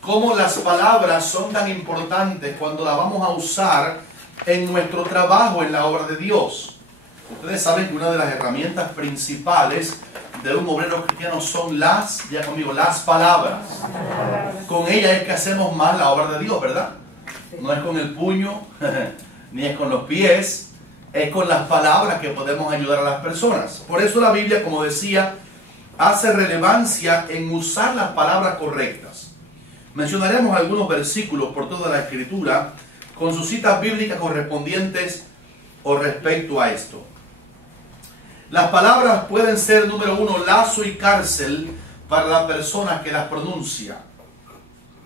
cómo las palabras son tan importantes cuando las vamos a usar en nuestro trabajo en la obra de Dios. Ustedes saben que una de las herramientas principales de un obrero cristiano son ya conmigo, las palabras. Con ellas es que hacemos más la obra de Dios, ¿verdad? No es con el puño, ni es con los pies, es con las palabras que podemos ayudar a las personas. Por eso la Biblia, como decía, hace relevancia en usar las palabras correctas. Mencionaremos algunos versículos por toda la Escritura con sus citas bíblicas correspondientes o respecto a esto. Las palabras pueden ser, número 1, lazo y cárcel para la persona que las pronuncia.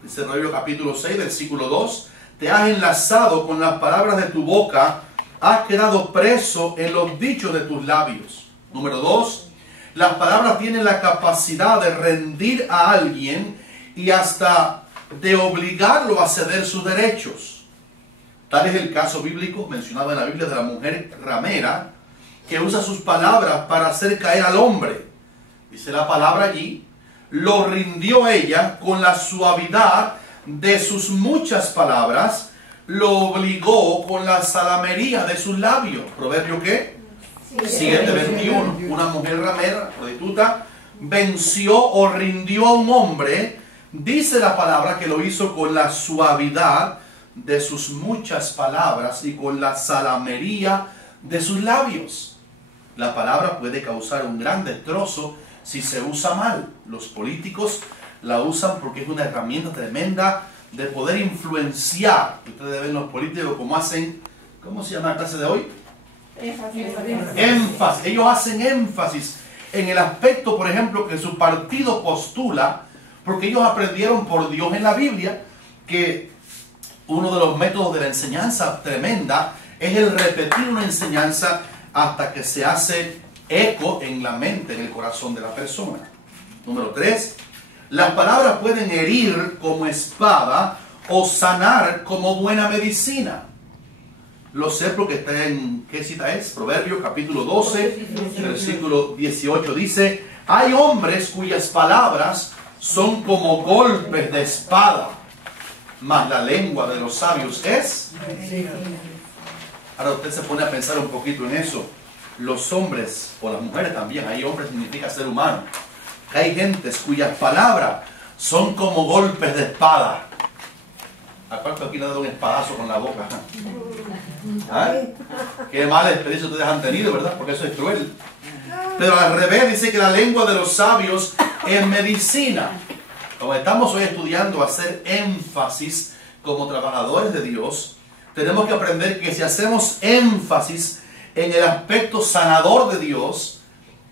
Dice Proverbios capítulo 6, versículo 2, te has enlazado con las palabras de tu boca, has quedado preso en los dichos de tus labios. Número 2, las palabras tienen la capacidad de rendir a alguien y hasta de obligarlo a ceder sus derechos. Tal es el caso bíblico mencionado en la Biblia de la mujer ramera, que usa sus palabras para hacer caer al hombre. Dice la palabra allí, lo rindió ella con la suavidad de sus muchas palabras, lo obligó con la salamería de sus labios. ¿Proverbio qué? 7:21. Una mujer ramera, prostituta, venció o rindió a un hombre. Dice la palabra que lo hizo con la suavidad de sus muchas palabras y con la salamería de sus labios. La palabra puede causar un gran destrozo si se usa mal. Los políticos la usan porque es una herramienta tremenda de poder influenciar. Ustedes ven los políticos como hacen, ¿cómo se llama la clase de hoy? Énfasis. Ellos hacen énfasis en el aspecto, por ejemplo, que su partido postula, porque ellos aprendieron por Dios en la Biblia que uno de los métodos de la enseñanza tremenda es el repetir una enseñanza hasta que se hace eco en la mente, en el corazón de la persona. Número 3, las palabras pueden herir como espada o sanar como buena medicina. Lo sé porque está en, ¿qué cita es? Proverbios capítulo 12, versículo 18 dice, hay hombres cuyas palabras son como golpes de espada, mas la lengua de los sabios es... Ahora usted se pone a pensar un poquito en eso. Los hombres, o las mujeres también, hay hombres significa ser humano. Hay gentes cuyas palabras son como golpes de espada. ¿A cuánto aquí le ha dado un espadazo con la boca? ¿Ah? Qué mala experiencia ustedes han tenido, ¿verdad? Porque eso es cruel. Pero al revés dice que la lengua de los sabios es medicina. Como estamos hoy estudiando a hacer énfasis como trabajadores de Dios, tenemos que aprender que si hacemos énfasis en el aspecto sanador de Dios,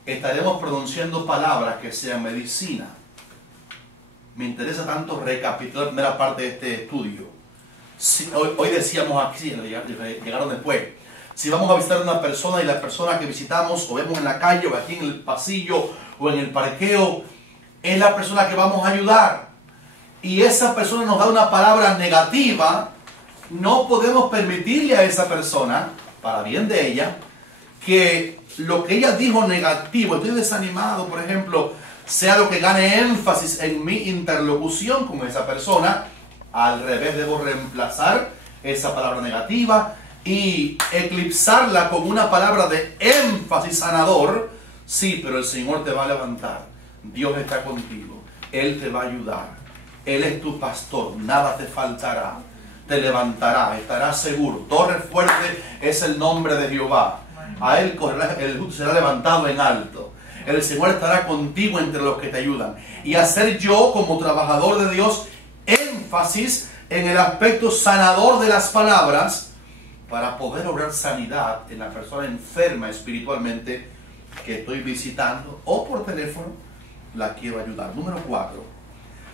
estaremos pronunciando palabras que sean medicina. Me interesa tanto recapitular la primera parte de este estudio. Hoy decíamos aquí, llegaron después, si vamos a visitar a una persona y la persona que visitamos o vemos en la calle o aquí en el pasillo o en el parqueo, es la persona que vamos a ayudar y esa persona nos da una palabra negativa, no podemos permitirle a esa persona, para bien de ella, que lo que ella dijo negativo, estoy desanimado, por ejemplo, sea lo que gane énfasis en mi interlocución con esa persona. Al revés, debo reemplazar esa palabra negativa y eclipsarla con una palabra de énfasis sanador. Sí, pero el Señor te va a levantar. Dios está contigo. Él te va a ayudar. Él es tu pastor. Nada te faltará. Te levantará. Estarás seguro. Torre fuerte es el nombre de Jehová. A Él correrá, el justo será levantado en alto. El Señor estará contigo entre los que te ayudan. Y hacer yo, como trabajador de Dios, énfasis en el aspecto sanador de las palabras para poder obrar sanidad en la persona enferma espiritualmente que estoy visitando o por teléfono la quiero ayudar. Número 4.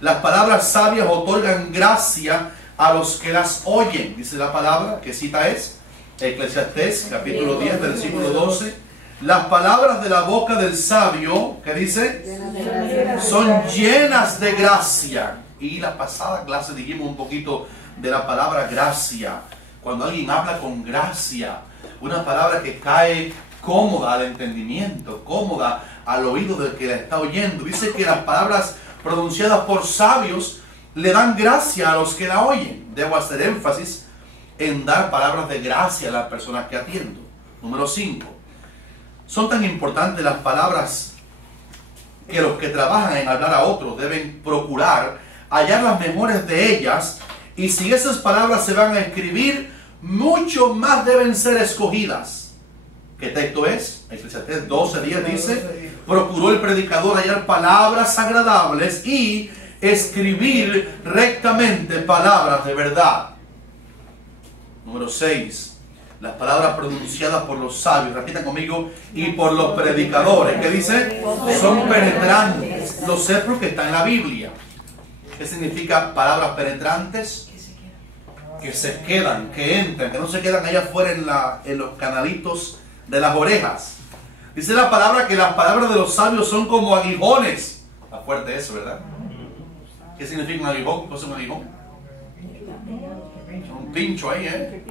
Las palabras sabias otorgan gracia a los que las oyen. Dice la palabra, ¿qué cita es? Eclesiastés capítulo 10 versículo 12. Las palabras de la boca del sabio, ¿qué dice? Son llenas de gracia. Y la pasada clase dijimos un poquito de la palabra gracia. Cuando alguien habla con gracia, una palabra que cae cómoda al entendimiento, cómoda al oído del que la está oyendo. Dice que las palabras pronunciadas por sabios le dan gracia a los que la oyen. Debo hacer énfasis en dar palabras de gracia a las personas que atiendo. Número 5. Son tan importantes las palabras que los que trabajan en hablar a otros deben procurar hallar las mejores de ellas, y si esas palabras se van a escribir, mucho más deben ser escogidas. ¿Qué texto es? Eclesiastés 12:10 dice: procuró el predicador hallar palabras agradables y escribir rectamente palabras de verdad. Número 6. Las palabras pronunciadas por los sabios, repitan conmigo, y por los predicadores. ¿Qué dice? Son penetrantes. Lo sé porque está en la Biblia. ¿Qué significa palabras penetrantes? Que se quedan, que entran, que no se quedan allá afuera en los canalitos de las orejas. Dice la palabra que las palabras de los sabios son como aguijones. Está fuerte eso, ¿verdad? ¿Qué significa un aguijón? ¿Qué es un aguijón? Un pincho ahí, ¿eh?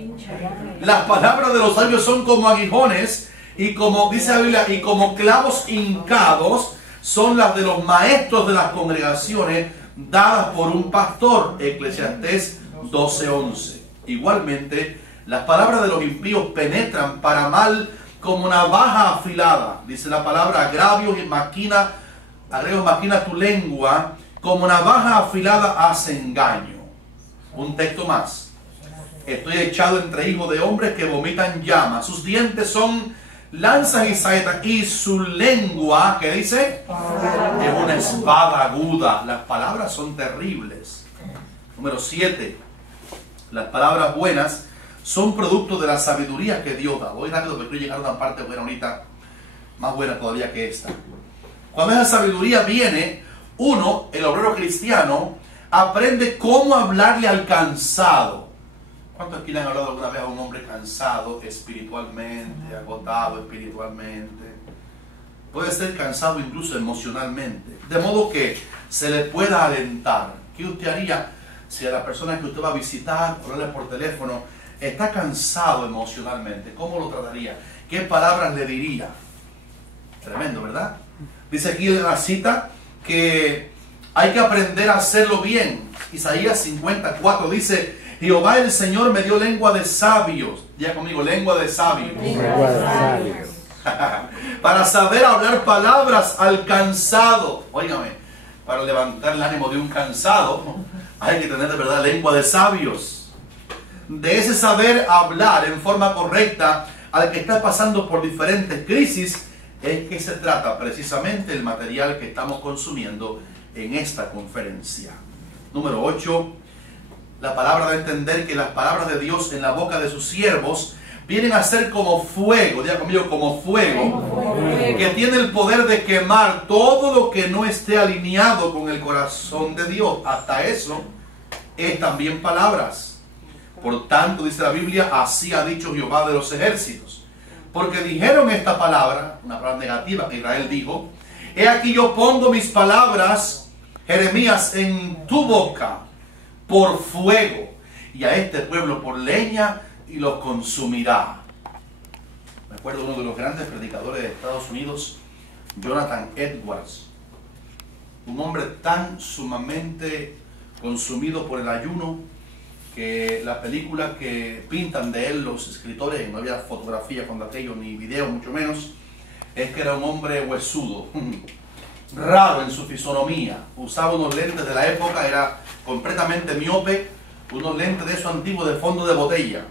Las palabras de los sabios son como aguijones, y como dice la Biblia, y como clavos hincados son las de los maestros de las congregaciones dadas por un pastor. Eclesiastés 12:11. Igualmente, las palabras de los impíos penetran para mal como navaja afilada. Dice la palabra: agravio maquina tu lengua, como navaja afilada hace engaño. Un texto más. Estoy echado entre hijos de hombres que vomitan llamas. Sus dientes son lanzas y saetas, y su lengua, ¿qué dice? Es una espada aguda. Las palabras son terribles. Número 7. Las palabras buenas son producto de la sabiduría que Dios da. Voy rápido porque quiero llegar a una parte buena ahorita, más buena todavía que esta. Cuando esa sabiduría viene, uno, el obrero cristiano, aprende cómo hablarle al cansado. ¿Cuántos aquí le han hablado alguna vez a un hombre cansado espiritualmente, agotado espiritualmente? Puede ser cansado incluso emocionalmente, de modo que se le pueda alentar. ¿Qué usted haría si a la persona que usted va a visitar, hablarle por teléfono, está cansado emocionalmente? ¿Cómo lo trataría? ¿Qué palabras le diría? Tremendo, ¿verdad? Dice aquí en la cita que hay que aprender a hacerlo bien. Isaías 54 dice: Jehová el Señor me dio lengua de sabios. Diga conmigo, lengua de sabios. Lengua de sabios. Para saber hablar palabras al cansado. Óigame, para levantar el ánimo de un cansado, hay que tener de verdad lengua de sabios. De ese saber hablar en forma correcta al que está pasando por diferentes crisis, es que se trata precisamente el material que estamos consumiendo en esta conferencia. Número 8. La palabra de entender que las palabras de Dios en la boca de sus siervos vienen a ser como fuego, diga conmigo, como fuego, que tiene el poder de quemar todo lo que no esté alineado con el corazón de Dios. Hasta eso es también palabras. Por tanto, dice la Biblia, así ha dicho Jehová de los ejércitos. Porque dijeron esta palabra, una palabra negativa que Israel dijo: he aquí yo pongo mis palabras, Jeremías, en tu boca por fuego, y a este pueblo por leña, y los consumirá. Me acuerdo uno de los grandes predicadores de Estados Unidos, Jonathan Edwards, un hombre tan sumamente consumido por el ayuno que la película que pintan de él los escritores, no había fotografía cuando aquello, ni video mucho menos, es que era un hombre huesudo, raro en su fisonomía, usaba unos lentes de la época, era completamente miope, unos lentes de esos antiguos de fondo de botella.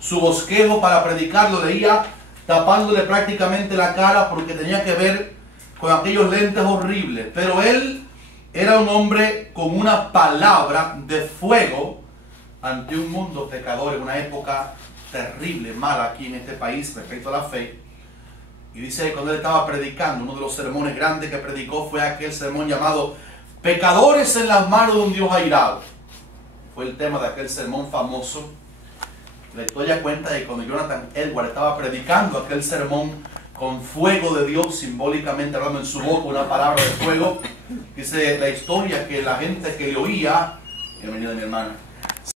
Su bosquejo para predicar lo leía tapándole prácticamente la cara porque tenía que ver con aquellos lentes horribles, pero él era un hombre con una palabra de fuego ante un mundo pecador en una época terrible, mala aquí en este país respecto a la fe. Y dice que cuando él estaba predicando, uno de los sermones grandes que predicó fue aquel sermón llamado Pecadores en las manos de un Dios airado. Fue el tema de aquel sermón famoso. La historia cuenta de que cuando Jonathan Edwards estaba predicando aquel sermón con fuego de Dios, simbólicamente hablando en su boca una palabra de fuego, dice la historia que la gente que le oía, bienvenida mi hermana,